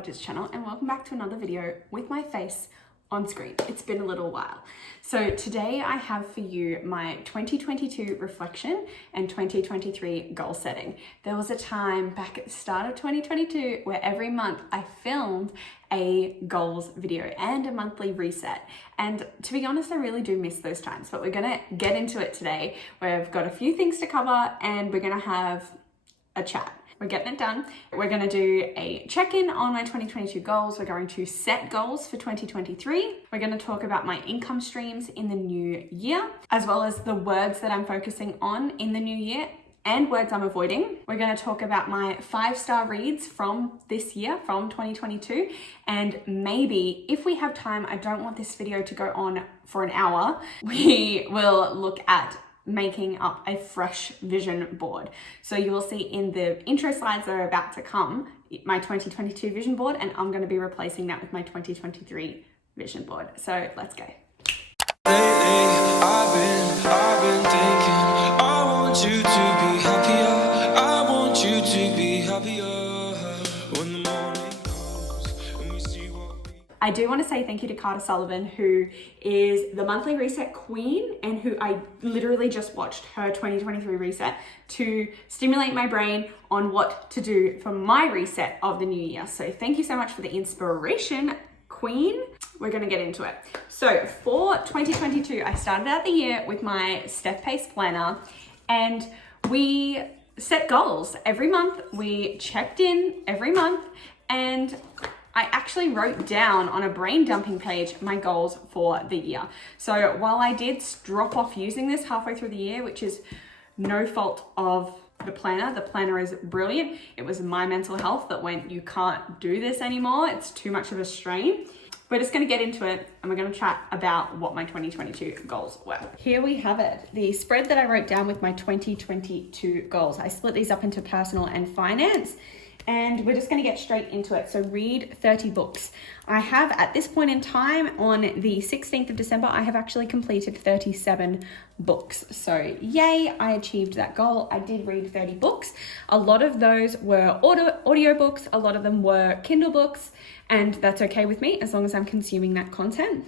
Hodges channel, and welcome back to another video with my face on screen. It's been a little while. So today I have for you my 2022 reflection and 2023 goal setting. There was a time back at the start of 2022 where every month I filmed a goals video and a monthly reset. And to be honest, I really do miss those times, but we're gonna get into it today. We've got a few things to cover and we're gonna have a chat. We're getting it done. We're going to do a check-in on my 2022 goals. We're going to set goals for 2023. We're going to talk about my income streams in the new year, as well as the words that I'm focusing on in the new year and words I'm avoiding. We're going to talk about my 5-star reads from this year, from 2022. And maybe if we have time, I don't want this video to go on for an hour, we will look at making up a fresh vision board. So you will see in the intro slides that are about to come, my 2022 vision board, and I'm going to be replacing that with my 2023 vision board. So let's go. I've been thinking, I want you to be happier. I want you to be happier when the morning comes and we see what we... I do want to say thank you to Carter Sullivan, who is the monthly reset queen and who I literally just watched her 2023 reset to stimulate my brain on what to do for my reset of the new year. So thank you so much for the inspiration, queen. We're going to get into it. So for 2022, I started out the year with my step pace planner and we set goals every month. We checked in every month and I actually wrote down on a brain dumping page my goals for the year. So while I did drop off using this halfway through the year, which is no fault of the planner is brilliant. It was my mental health that went, you can't do this anymore. It's too much of a strain. We're just going to get into it and we're going to chat about what my 2022 goals were. Here we have it, the spread that I wrote down with my 2022 goals. I split these up into personal and finance. And we're just going to get straight into it. So read 30 books. I have at this point in time on the 16th of December, I have actually completed 37 books. So yay, I achieved that goal. I did read 30 books. A lot of those were audio books. A lot of them were Kindle books. And that's okay with me as long as I'm consuming that content.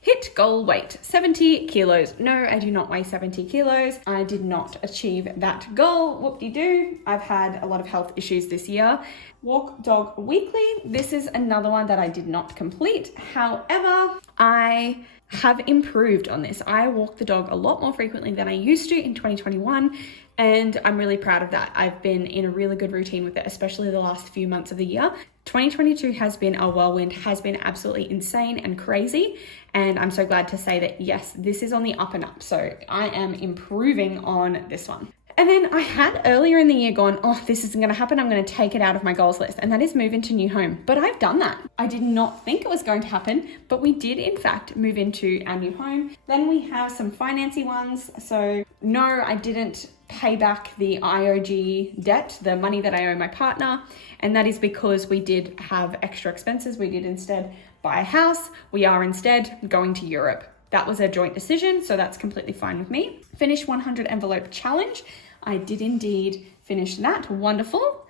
Hit goal weight, 70 kilos. No, I do not weigh 70 kilos. I did not achieve that goal. Whoop-de-doo. I've had a lot of health issues this year. Walk dog weekly. This is another one that I did not complete. However, I have improved on this. I walk the dog a lot more frequently than I used to in 2021. And I'm really proud of that. I've been in a really good routine with it, especially the last few months of the year. 2022 has been a whirlwind, has been absolutely insane and crazy. And I'm so glad to say that, yes, this is on the up and up. So I am improving on this one. And then I had earlier in the year gone, oh, this isn't going to happen. I'm going to take it out of my goals list. And that is move into new home. But I've done that. I did not think it was going to happen, but we did in fact move into our new home. Then we have some financy ones. So no, I didn't pay back the IOG debt, the money that I owe my partner. And that is because we did have extra expenses. We did instead buy a house. We are instead going to Europe. That was a joint decision, so that's completely fine with me. Finish 100 envelope challenge. I did indeed finish that. Wonderful.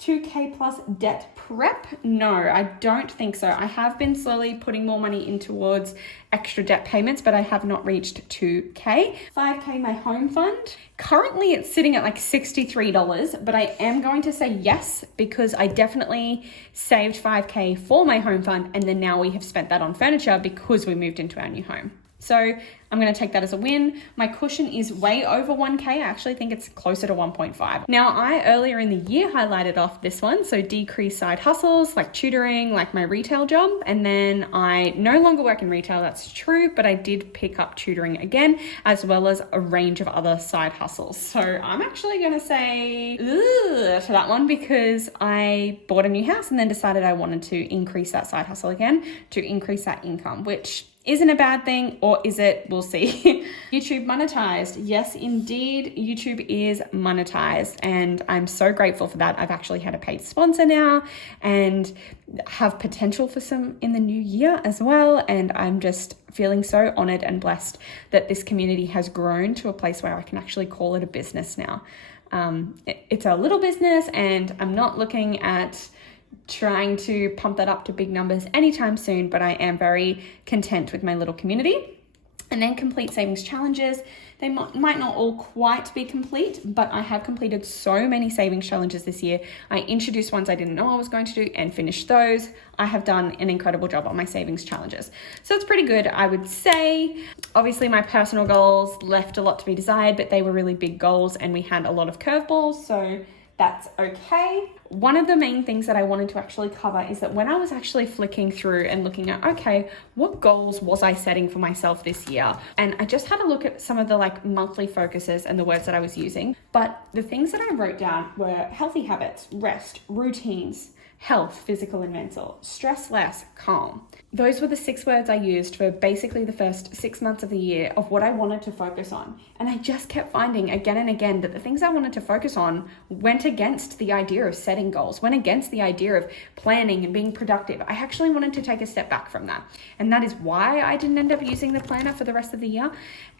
2K plus debt prep. No, I don't think so. I have been slowly putting more money in towards extra debt payments, but I have not reached 2K. 5K my home fund. Currently it's sitting at like $63, but I am going to say yes because I definitely saved 5K for my home fund and then now we have spent that on furniture because we moved into our new home. So I'm going to take that as a win. My cushion is way over 1K. I actually think it's closer to 1.5. Now, I earlier in the year highlighted off this one. So decrease side hustles like tutoring, like my retail job. And then I no longer work in retail. That's true. But I did pick up tutoring again, as well as a range of other side hustles. So I'm actually going to say for that one because I bought a new house and then decided I wanted to increase that side hustle again to increase that income, which isn't a bad thing, or is it? We'll see. YouTube monetized. Yes, indeed, YouTube is monetized, and I'm so grateful for that. I've actually had a paid sponsor now and have potential for some in the new year as well, and I'm just feeling so honored and blessed that this community has grown to a place where I can actually call it a business now. It's a little business, and I'm not looking at trying to pump that up to big numbers anytime soon, but I am very content with my little community. And then complete savings challenges. They might not all quite be complete, but I have completed so many savings challenges this year. I introduced ones I didn't know I was going to do and finished those. I have done an incredible job on my savings challenges. So it's pretty good, I would say. Obviously, my personal goals left a lot to be desired, but they were really big goals and we had a lot of curveballs, so that's okay. One of the main things that I wanted to actually cover is that when I was actually flicking through and looking at, okay, what goals was I setting for myself this year? And I just had a look at some of the monthly focuses and the words that I was using. But the things that I wrote down were healthy habits, rest, routines, health, physical and mental, stress less, calm. Those were the 6 words I used for basically the first 6 months of the year of what I wanted to focus on. And I just kept finding again and again that the things I wanted to focus on went against the idea of setting goals, went against the idea of planning and being productive. I actually wanted to take a step back from that. And that is why I didn't end up using the planner for the rest of the year.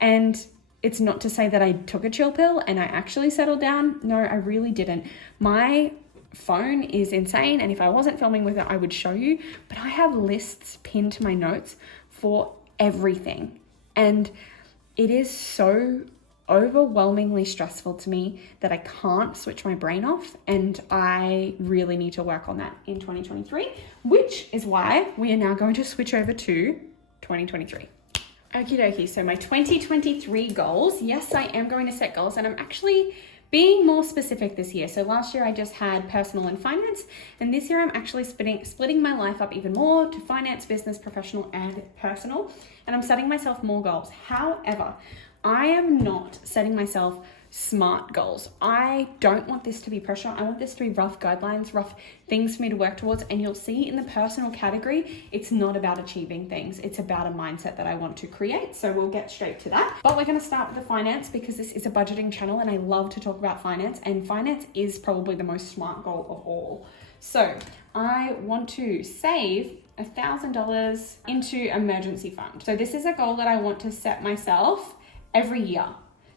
And it's not to say that I took a chill pill and I actually settled down. No, I really didn't. My phone is insane, and if I wasn't filming with it I would show you, but I have lists pinned to my notes for everything, and it is so overwhelmingly stressful to me that I can't switch my brain off, and I really need to work on that in 2023, which is why we are now going to switch over to 2023. Okie dokie, so my 2023 goals, yes, I am going to set goals, and I'm actually being more specific this year. So last year I just had personal and finance, and this year I'm actually splitting my life up even more to finance, business, professional, and personal, and I'm setting myself more goals. However, I am not setting myself SMART goals. I don't want this to be pressure. I want this to be rough guidelines, rough things for me to work towards. And you'll see in the personal category, it's not about achieving things. It's about a mindset that I want to create. So we'll get straight to that. But we're going to start with the finance because this is a budgeting channel and I love to talk about finance, and finance is probably the most SMART goal of all. So I want to save $1,000 into emergency fund. So this is a goal that I want to set myself every year.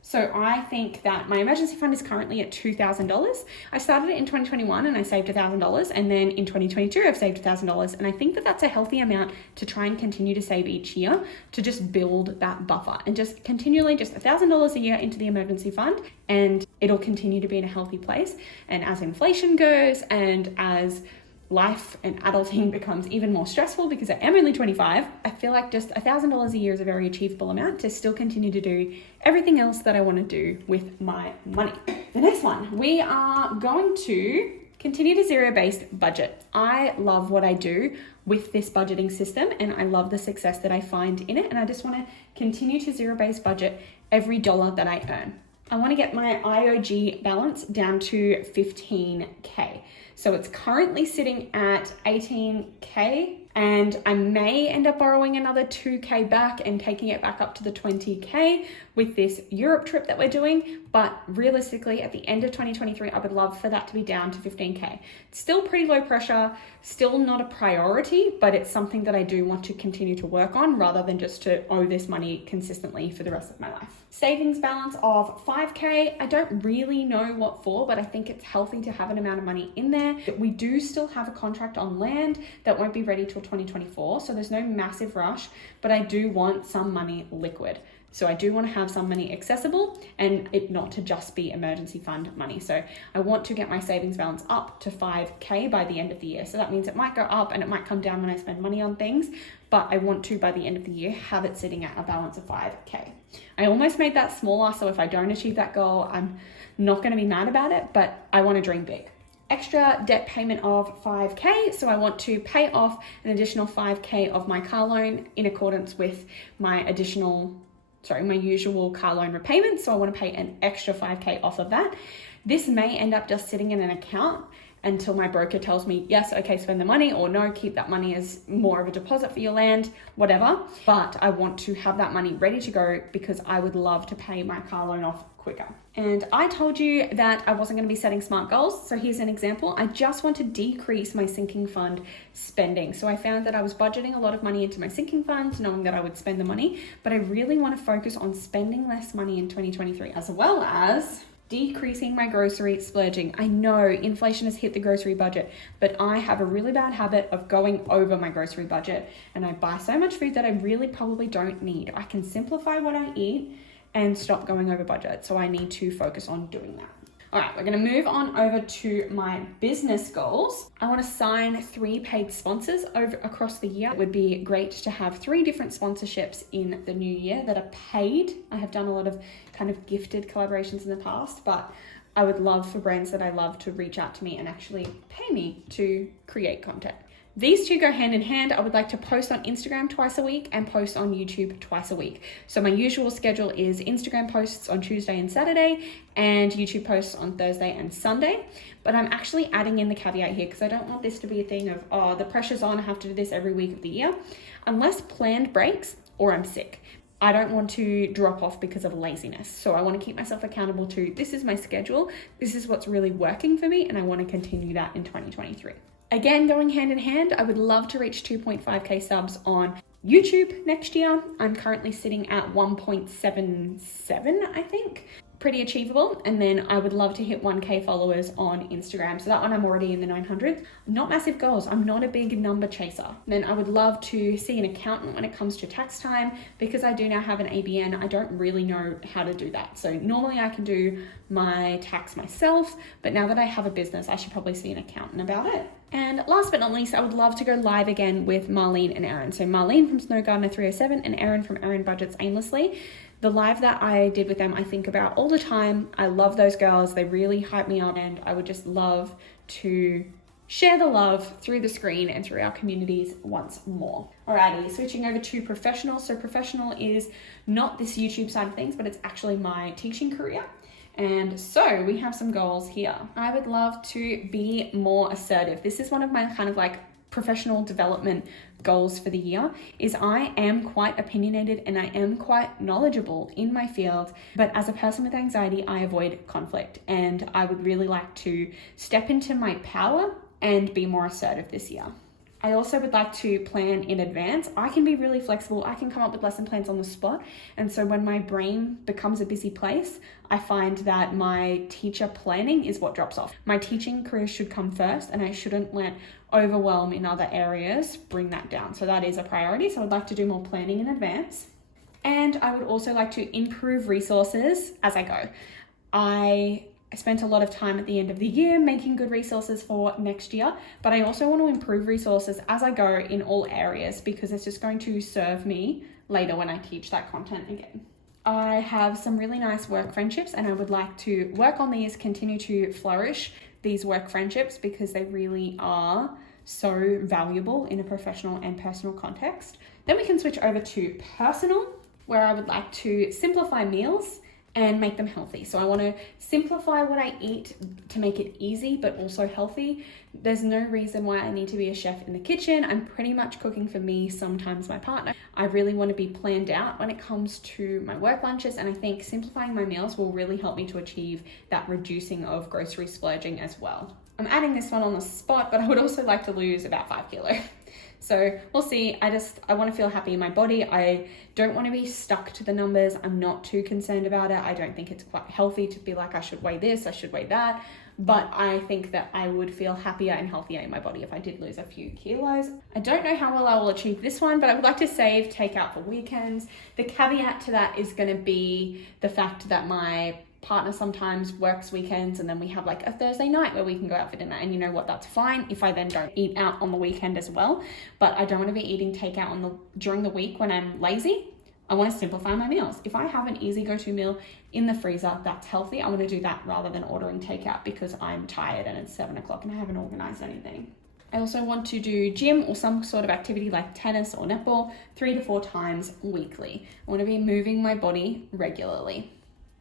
So I think that my emergency fund is currently at $2,000. I started it in 2021 and I saved $1,000. And then in 2022, I've saved $1,000. And I think that that's a healthy amount to try and continue to save each year to just build that buffer and just continually just $1,000 a year into the emergency fund. And it'll continue to be in a healthy place. And as inflation goes and as life and adulting becomes even more stressful because I am only 25, I feel like just $1,000 a year is a very achievable amount to still continue to do everything else that I want to do with my money. The next one, we are going to continue to zero-based budget. I love what I do with this budgeting system and I love the success that I find in it, and I just want to continue to zero-based budget every dollar that I earn. I want to get my IOG balance down to 15K. So it's currently sitting at 18K, and I may end up borrowing another 2K back and taking it back up to the 20K with this Europe trip that we're doing. But realistically, at the end of 2023, I would love for that to be down to 15K. It's still pretty low pressure, still not a priority, but it's something that I do want to continue to work on rather than just to owe this money consistently for the rest of my life. Savings balance of 5K. I don't really know what for, but I think it's healthy to have an amount of money in there. We do still have a contract on land that won't be ready till 2024, so there's no massive rush, but I do want some money liquid. So I do want to have some money accessible and it not to just be emergency fund money. So I want to get my savings balance up to 5K by the end of the year. So that means it might go up and it might come down when I spend money on things, but I want to, by the end of the year, have it sitting at a balance of 5K. I almost made that smaller, so if I don't achieve that goal, I'm not going to be mad about it, but I want to dream big. Extra debt payment of 5K. So I want to pay off an additional 5K of my car loan in accordance with my usual car loan repayment. So I want to pay an extra 5K off of that. This may end up just sitting in an account until my broker tells me, yes, okay, spend the money, or no, keep that money as more of a deposit for your land, whatever. But I want to have that money ready to go because I would love to pay my car loan off quicker. And I told you that I wasn't going to be setting SMART goals. So here's an example. I just want to decrease my sinking fund spending. So I found that I was budgeting a lot of money into my sinking fund, knowing that I would spend the money, but I really want to focus on spending less money in 2023, as well as decreasing my grocery splurging. I know inflation has hit the grocery budget, but I have a really bad habit of going over my grocery budget, and I buy so much food that I really probably don't need. I can simplify what I eat and stop going over budget. So I need to focus on doing that. All right, we're gonna move on over to my business goals. I wanna sign 3 paid sponsors across the year. It would be great to have 3 different sponsorships in the new year that are paid. I have done a lot of kind of gifted collaborations in the past, but I would love for brands that I love to reach out to me and actually pay me to create content. These 2 go hand in hand. I would like to post on Instagram twice a week and post on YouTube twice a week. So my usual schedule is Instagram posts on Tuesday and Saturday and YouTube posts on Thursday and Sunday. But I'm actually adding in the caveat here because I don't want this to be a thing of, oh, the pressure's on, I have to do this every week of the year. Unless planned breaks or I'm sick. I don't want to drop off because of laziness. So I want to keep myself accountable to, this is my schedule, this is what's really working for me, and I want to continue that in 2023. Again, going hand in hand, I would love to reach 2.5k subs on YouTube next year. I'm currently sitting at 1.77, I think. Pretty achievable. And then I would love to hit 1k followers on Instagram. So that one I'm already in the 900s. Not massive goals. I'm not a big number chaser. Then I would love to see an accountant when it comes to tax time. Because I do now have an ABN, I don't really know how to do that. So normally I can do my tax myself, but now that I have a business, I should probably see an accountant about it. And last but not least, I would love to go live again with Marlene and Erin. So Marlene from Snow Gardener 307 and Erin from Erin Budgets Aimlessly. The live that I did with them, I think about all the time. I love those girls. They really hype me up, and I would just love to share the love through the screen and through our communities once more. Alrighty, switching over to professional. So professional is not this YouTube side of things, but it's actually my teaching career. And so we have some goals here. I would love to be more assertive. This is one of my kind of like professional development goals for the year, is I am quite opinionated and I am quite knowledgeable in my field, but as a person with anxiety, I avoid conflict, and I would really like to step into my power and be more assertive this year. I also would like to plan in advance. I can be really flexible. I can come up with lesson plans on the spot. And so when my brain becomes a busy place, I find that my teacher planning is what drops off. My teaching career should come first, and I shouldn't let overwhelm in other areas bring that down. So that is a priority. So I'd like to do more planning in advance. And I would also like to improve resources as I go. I spent a lot of time at the end of the year making good resources for next year, but I also want to improve resources as I go in all areas, because it's just going to serve me later when I teach that content again. I have some really nice work friendships, and I would like to work on these, continue to flourish these work friendships, because they really are so valuable in a professional and personal context. Then we can switch over to personal, where I would like to simplify meals and make them healthy. So I want to simplify what I eat to make it easy, but also healthy. There's no reason why I need to be a chef in the kitchen. I'm pretty much cooking for me, sometimes my partner. I really want to be planned out when it comes to my work lunches, and I think simplifying my meals will really help me to achieve that reducing of grocery splurging as well. I'm adding this one on the spot, but I would also like to lose about 5 kilos. So we'll see. I want to feel happy in my body. I don't want to be stuck to the numbers. I'm not too concerned about it. I don't think it's quite healthy to be like, I should weigh this, I should weigh that. But I think that I would feel happier and healthier in my body if I did lose a few kilos. I don't know how well I will achieve this one, but I would like to save takeout for weekends. The caveat to that is going to be the fact that my partner sometimes works weekends, and then we have like a Thursday night where we can go out for dinner, and you know what, that's fine if I then don't eat out on the weekend as well. But I don't want to be eating takeout during the week when I'm lazy. I want to simplify my meals. If I have an easy go-to meal in the freezer that's healthy, I want to do that rather than ordering takeout because I'm tired and it's 7 o'clock and I haven't organized anything. I also want to do gym or some sort of activity like tennis or netball 3 to 4 times weekly. I want to be moving my body regularly,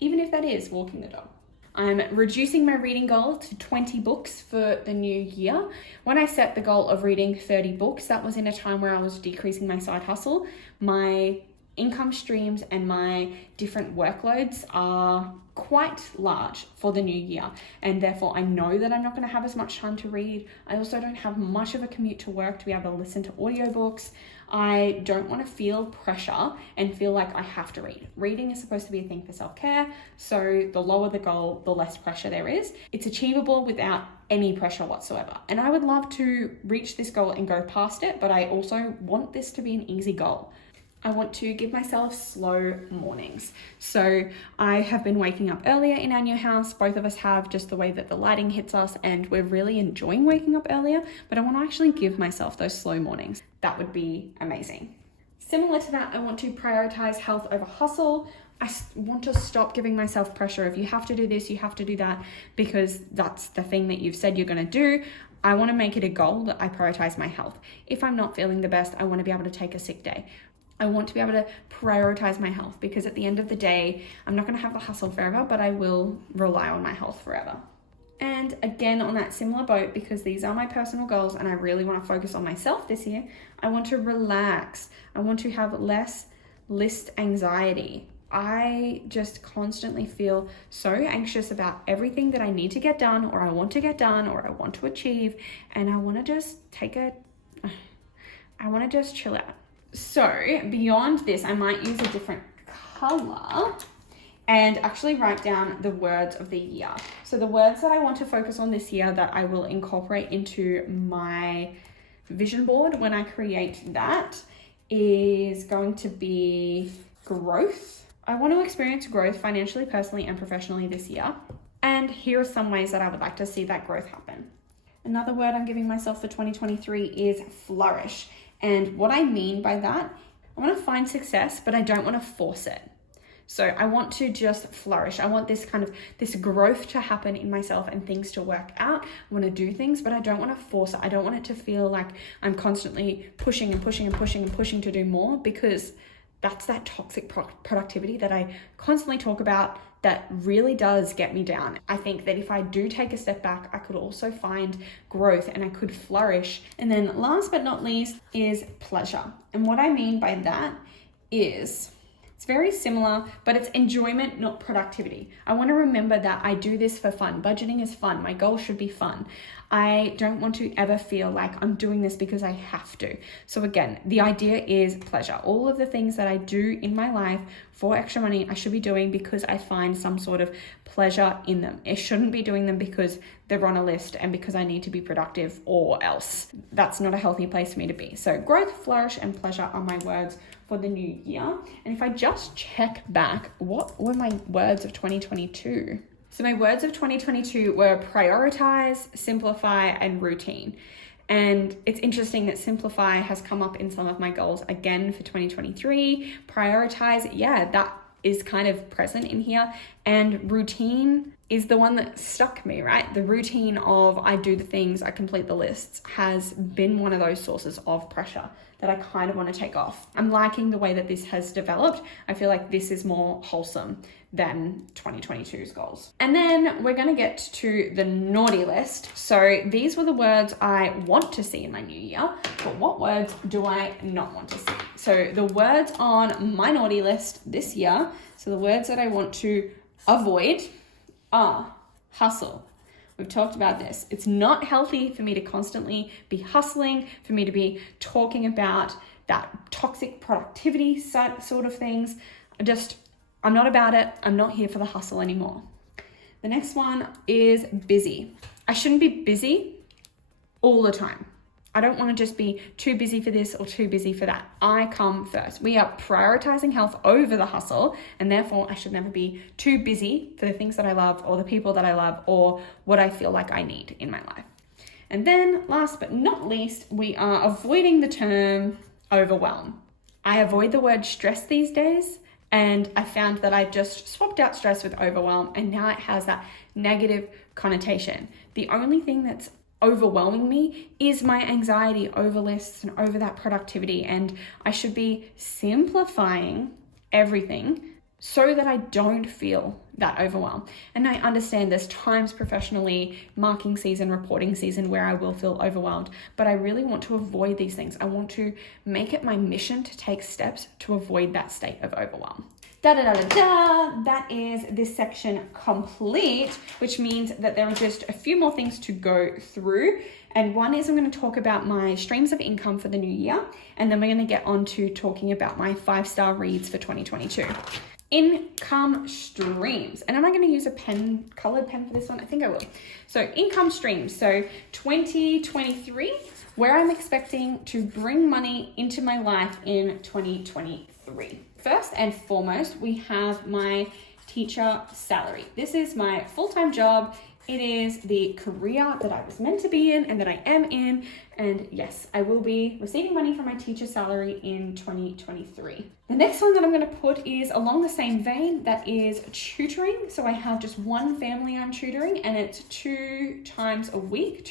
even if that is walking the dog. I'm reducing my reading goal to 20 books for the new year. When I set the goal of reading 30 books, that was in a time where I was decreasing my side hustle. My income streams and my different workloads are quite large for the new year, and therefore I know that I'm not going to have as much time to read. I also don't have much of a commute to work to be able to listen to audiobooks. I don't want to feel pressure and feel like I have to read. Reading is supposed to be a thing for self-care, so the lower the goal, the less pressure there is. It's achievable without any pressure whatsoever. And I would love to reach this goal and go past it, but I also want this to be an easy goal. I want to give myself slow mornings. So I have been waking up earlier in our new house. Both of us have, just the way that the lighting hits us, and we're really enjoying waking up earlier, but I want to actually give myself those slow mornings. That would be amazing. Similar to that, I want to prioritize health over hustle. I want to stop giving myself pressure of you have to do this, you have to do that, because that's the thing that you've said you're going to do. I want to make it a goal that I prioritize my health. If I'm not feeling the best, I want to be able to take a sick day. I want to be able to prioritize my health, because at the end of the day, I'm not going to have the hustle forever, but I will rely on my health forever. And again, on that similar boat, because these are my personal goals and I really want to focus on myself this year, I want to relax. I want to have less list anxiety. I just constantly feel so anxious about everything that I need to get done, or I want to get done, or I want to achieve, and I want to just chill out. So beyond this, I might use a different color and actually write down the words of the year. So the words that I want to focus on this year that I will incorporate into my vision board when I create that is going to be growth. I want to experience growth financially, personally, and professionally this year. And here are some ways that I would like to see that growth happen. Another word I'm giving myself for 2023 is flourish. And what I mean by that, I want to find success, but I don't want to force it. So I want to just flourish. I want this growth to happen in myself and things to work out. I want to do things, but I don't want to force it. I don't want it to feel like I'm constantly pushing to do more, because that's that toxic productivity that I constantly talk about that really does get me down. I think that if I do take a step back, I could also find growth and I could flourish. And then last but not least is pleasure. And what I mean by that is, it's very similar, but it's enjoyment, not productivity. I want to remember that I do this for fun. Budgeting is fun. My goal should be fun. I don't want to ever feel like I'm doing this because I have to. So again, the idea is pleasure. All of the things that I do in my life for extra money, I should be doing because I find some sort of pleasure in them. I shouldn't be doing them because they're on a list and because I need to be productive, or else. That's not a healthy place for me to be. So growth, flourish, and pleasure are my words for the new year. And if I just check back, what were my words of 2022? So my words of 2022 were prioritize, simplify, and routine. And it's interesting that simplify has come up in some of my goals again for 2023. Prioritize, yeah, that is kind of present in here. And routine is the one that stuck me, right? The routine of I do the things, I complete the lists has been one of those sources of pressure that I kind of want to take off. I'm liking the way that this has developed. I feel like this is more wholesome than 2022's goals. And then we're going to get to the naughty list. So these were the words I want to see in my new year, but what words do I not want to see? So the words on my naughty list this year, so the words that I want to avoid are hustle. We've talked about this. It's not healthy for me to constantly be hustling, for me to be talking about that toxic productivity sort of things. I'm not about it. I'm not here for the hustle anymore. The next one is busy. I shouldn't be busy all the time. I don't want to just be too busy for this or too busy for that. I come first. We are prioritizing health over the hustle, and therefore I should never be too busy for the things that I love or the people that I love or what I feel like I need in my life. And then last but not least, we are avoiding the term overwhelm. I avoid the word stress these days, and I found that I've just swapped out stress with overwhelm, and now it has that negative connotation. The only thing that's overwhelming me is my anxiety over lists and over that productivity, and I should be simplifying everything so that I don't feel that overwhelmed. And I understand there's times professionally, marking season, reporting season, where I will feel overwhelmed, but I really want to avoid these things. I want to make it my mission to take steps to avoid that state of overwhelm. That is this section complete, which means that there are just a few more things to go through. And one is I'm going to talk about my streams of income for the new year. And then we're going to get on to talking about my 5-star reads for 2022. Income streams. And am I going to use a colored pen for this one? I think I will. So income streams. So 2023, where I'm expecting to bring money into my life in 2023. First and foremost, we have my teacher salary. This is my full-time job. It is the career that I was meant to be in and that I am in. And yes, I will be receiving money from my teacher salary in 2023. The next one that I'm going to put is along the same vein, that is tutoring. So I have just one family I'm tutoring, and it's 2 nights a week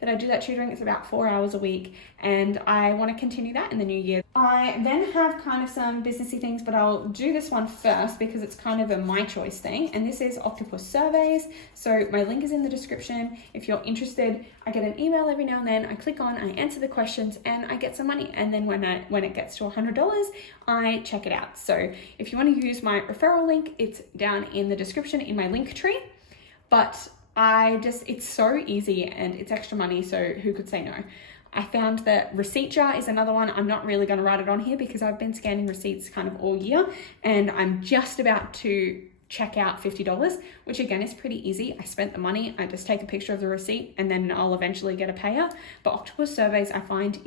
that I do that tutoring. It's about 4 hours a week, and I want to continue that in the new year. I then have kind of some businessy things, but I'll do this one first because it's kind of a my choice thing. And this is octopus surveys. So my link is in the description. If you're interested, I get an email every now and then. I click on, I answer the questions, and I get some money. And then when it gets to $100, I check it out. So if you want to use my referral link, it's down in the description in my link tree. But it's so easy and it's extra money, so who could say no? I found that receipt jar is another one. I'm not really going to write it on here because I've been scanning receipts kind of all year, and I'm just about to check out $50, which again is pretty easy. I spent the money, I just take a picture of the receipt, and then I'll eventually get a payout. But octopus surveys, I find,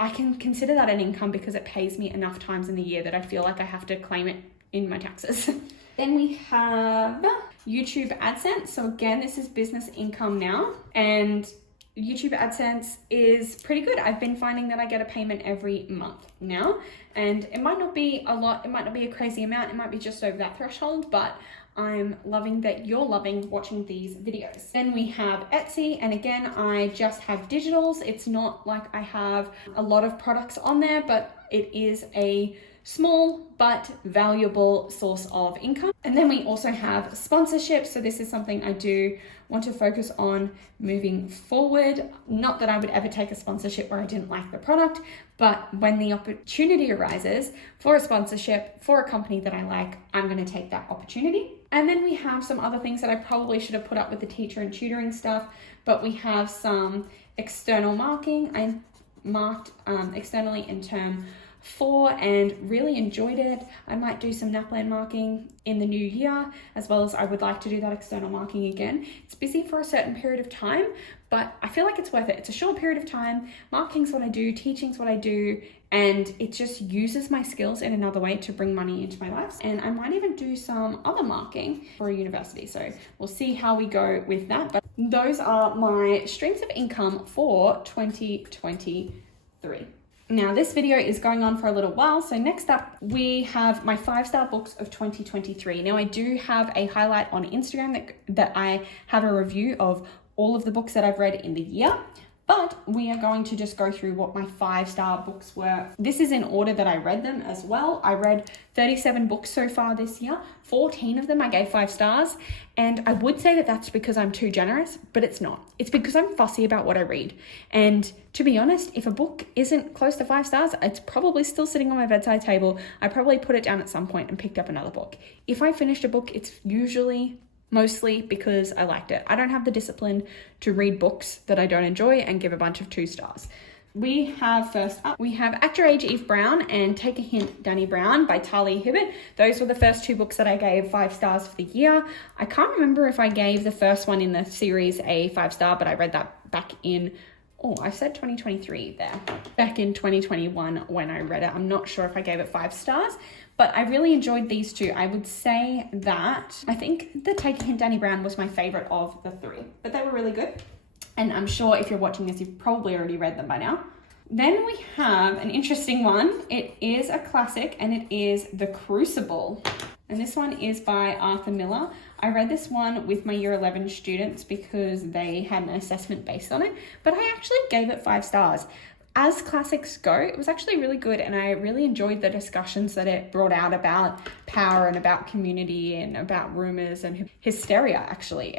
I can consider that an income because it pays me enough times in the year that I feel like I have to claim it in my taxes. Then we have YouTube AdSense. So again, this is business income now, and YouTube AdSense is pretty good. I've been finding that I get a payment every month now, and it might not be a lot, it might not be a crazy amount, it might be just over that threshold, but I'm loving that you're loving watching these videos. Then we have Etsy, and again, I just have digitals. It's not like I have a lot of products on there, but it is a small but valuable source of income. And then we also have sponsorship. So this is something I do want to focus on moving forward. Not that I would ever take a sponsorship where I didn't like the product, but when the opportunity arises for a sponsorship for a company that I like, I'm going to take that opportunity. And then we have some other things that I probably should have put up with the teacher and tutoring stuff, but we have some external marking. I marked externally in term 4 and really enjoyed it. I might do some NAPLAN marking in the new year, as well as I would like to do that external marking again. It's busy for a certain period of time, but I feel like it's worth it. It's a short period of time. Marking's what I do, teaching's what I do, and it just uses my skills in another way to bring money into my life. And I might even do some other marking for a university. So we'll see how we go with that. But those are my streams of income for 2023. Now this video is going on for a little while, so next up we have my 5-star books of 2023. Now I do have a highlight on Instagram that I have a review of all of the books that I've read in the year, but we are going to just go through what my 5-star books were. This is in order that I read them as well. I read 37 books so far this year. 14 of them I gave 5 stars, and I would say that that's because I'm too generous, but it's not. It's because I'm fussy about what I read. And to be honest, if a book isn't close to 5 stars, it's probably still sitting on my bedside table. I probably put it down at some point and picked up another book. If I finished a book, it's mostly because I liked it. I don't have the discipline to read books that I don't enjoy and give a bunch of 2 stars. We have first up, we have Act Your Age Eve Brown and Take a Hint Danny Brown by Taylah Louise. Those were the first 2 books that I gave 5 stars for the year. I can't remember if I gave the first one in the series a 5-star, but I read that back in, I said 2023 there. Back in 2021 when I read it. I'm not sure if I gave it 5 stars, but I really enjoyed these 2. I would say that I think the Take a Hint Danny Brown was my favorite of the 3, but they were really good. And I'm sure if you're watching this, you've probably already read them by now. Then we have an interesting one. It is a classic, and it is The Crucible. And this one is by Arthur Miller. I read this one with my year 11 students because they had an assessment based on it, but I actually gave it 5 stars. as classics go, it was actually really good, and I really enjoyed the discussions that it brought out about power and about community and about rumors and hysteria, actually.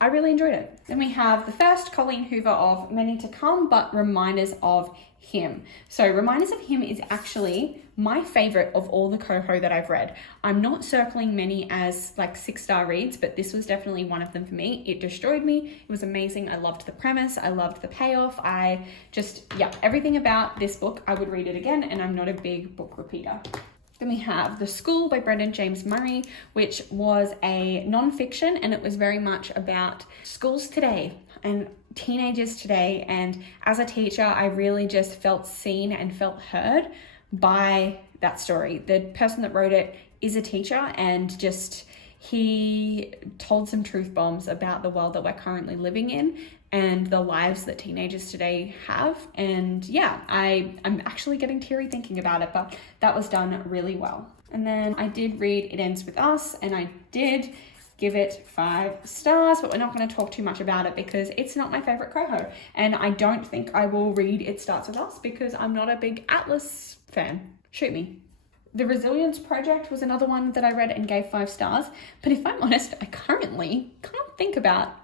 I really enjoyed it. Then we have the first Colleen Hoover of many to come, but Reminders of Him. So Reminders of Him is actually my favorite of all the coho that I've read. I'm not circling many as like 6-star reads, but this was definitely one of them for me. It destroyed me. It was amazing. I loved the premise. I loved the payoff. Everything about this book, I would read it again, and I'm not a big book repeater. Then we have The School by Brendan James Murray, which was a non-fiction, and it was very much about schools today and teenagers today. And as a teacher, I really just felt seen and felt heard by that story. The person that wrote it is a teacher, and just he told some truth bombs about the world that we're currently living in and the lives that teenagers today have. And yeah, I'm actually getting teary thinking about it, but that was done really well. And then I did read It Ends With Us, and I did give it 5 stars, but we're not going to talk too much about it because it's not my favorite coho. And I don't think I will read It Starts With Us because I'm not a big Atlas fan. Shoot me. The Resilience Project was another one that I read and gave 5 stars. But if I'm honest, I currently can't think about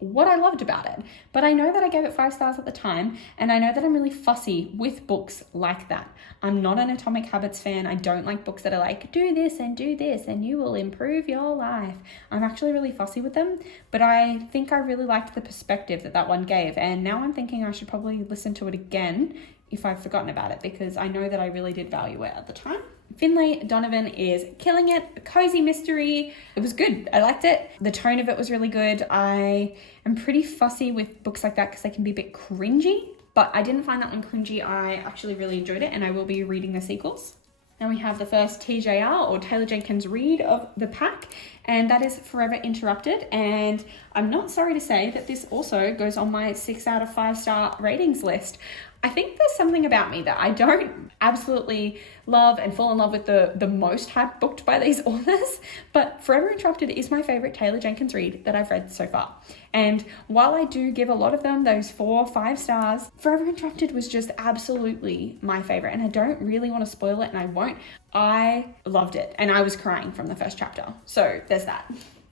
what I loved about it. But I know that I gave it 5 stars at the time, and I know that I'm really fussy with books like that. I'm not an Atomic Habits fan. I don't like books that are like, do this and you will improve your life. I'm actually really fussy with them, but I think I really liked the perspective that one gave. And now I'm thinking I should probably listen to it again if I've forgotten about it, because I know that I really did value it at the time. Finlay Donovan is killing it. A cozy mystery. It was good. I liked it. The tone of it was really good. I am pretty fussy with books like that because they can be a bit cringy, but I didn't find that one cringy. I actually really enjoyed it, and I will be reading the sequels. Now we have the first TJR or Taylor Jenkins read of the pack, and that is Forever Interrupted. And I'm not sorry to say that this also goes on my 6 out of 5 star ratings list. I think there's something about me that I don't absolutely love and fall in love with the most hype booked by these authors, but Forever Interrupted is my favorite Taylor Jenkins read that I've read so far. And while I do give a lot of them those 4 or 5 stars, Forever Interrupted was just absolutely my favorite, and I don't really want to spoil it, and I won't. I loved it, and I was crying from the first chapter. So there's that.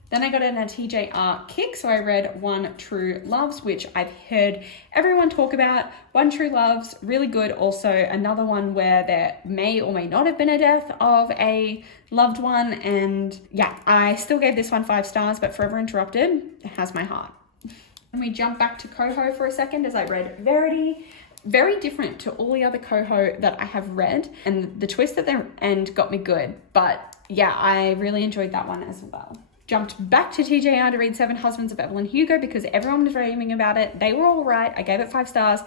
Then I got in a TJR kick, so I read One True Loves, which I've heard everyone talk about. One True Loves, really good. Also, another one where there may or may not have been a death of a loved one. And yeah, I still gave this one 5 stars, but Forever Interrupted has my heart. And we jump back to coho for a second as I read Verity. Very different to all the other coho that I have read, and the twist at the end got me good. But yeah, I really enjoyed that one as well. Jumped back to TJR to read 7 Husbands of Evelyn Hugo because everyone was raving about it. They were all right. I gave it 5 stars.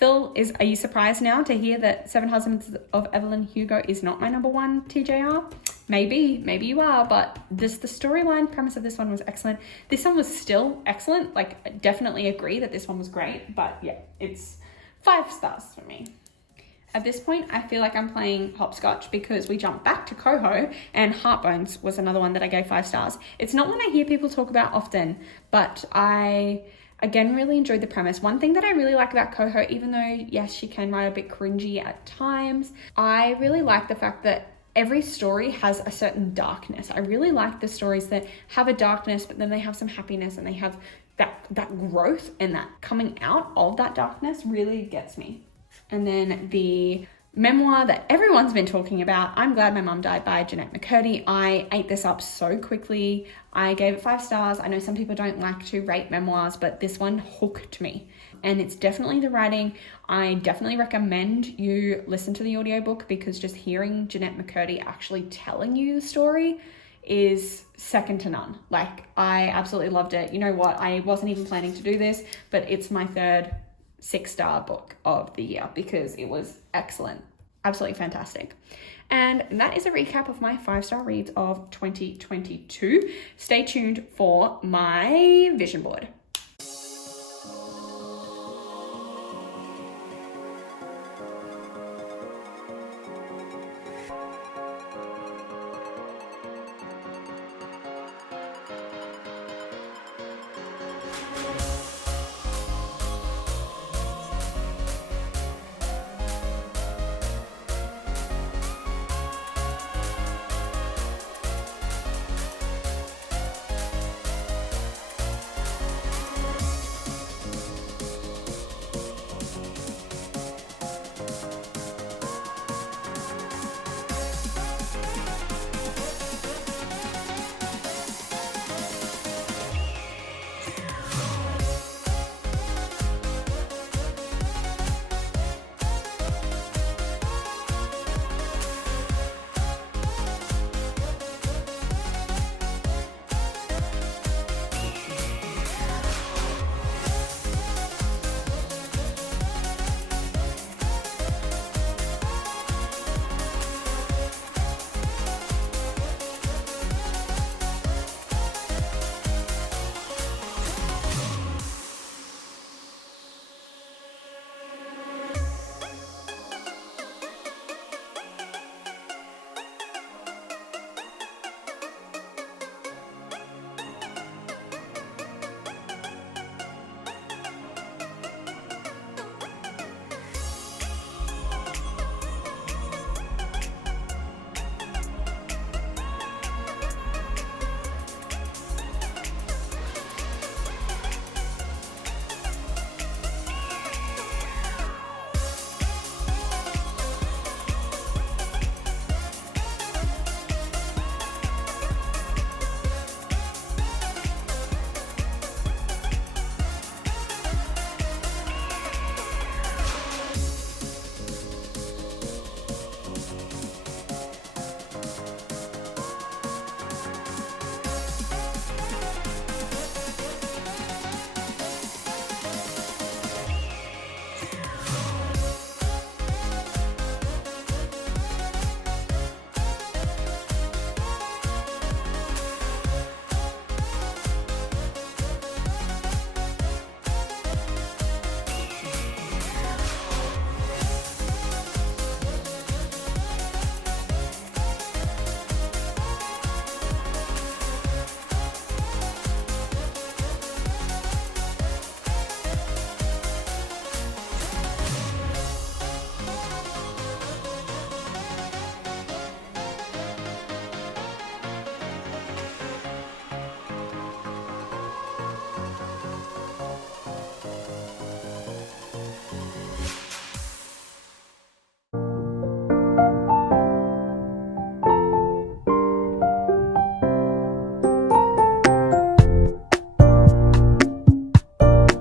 Are you surprised now to hear that 7 Husbands of Evelyn Hugo is not my number 1 TJR? Maybe you are, but the storyline premise of this one was excellent. This one was still excellent. Like, I definitely agree that this one was great, but yeah, it's 5 stars for me. At this point, I feel like I'm playing hopscotch because we jump back to coho, and Heartbones was another one that I gave 5 stars. It's not one I hear people talk about often, but I, again, really enjoyed the premise. One thing that I really like about coho, even though, yes, she can write a bit cringy at times, I really like the fact that every story has a certain darkness. I really like the stories that have a darkness, but then they have some happiness, and they have that growth, and that coming out of that darkness really gets me. And then the memoir that everyone's been talking about, I'm Glad My Mum Died by Jeanette McCurdy. I ate this up so quickly. I gave it 5 stars. I know some people don't like to rate memoirs, but this one hooked me. And it's definitely the writing. I definitely recommend you listen to the audiobook because just hearing Jeanette McCurdy actually telling you the story is second to none. Like, I absolutely loved it. You know what? I wasn't even planning to do this, but it's my 3rd 6-star book of the year because it was excellent. Absolutely fantastic. And that is a recap of my 5-star reads of 2022. Stay tuned for my vision board.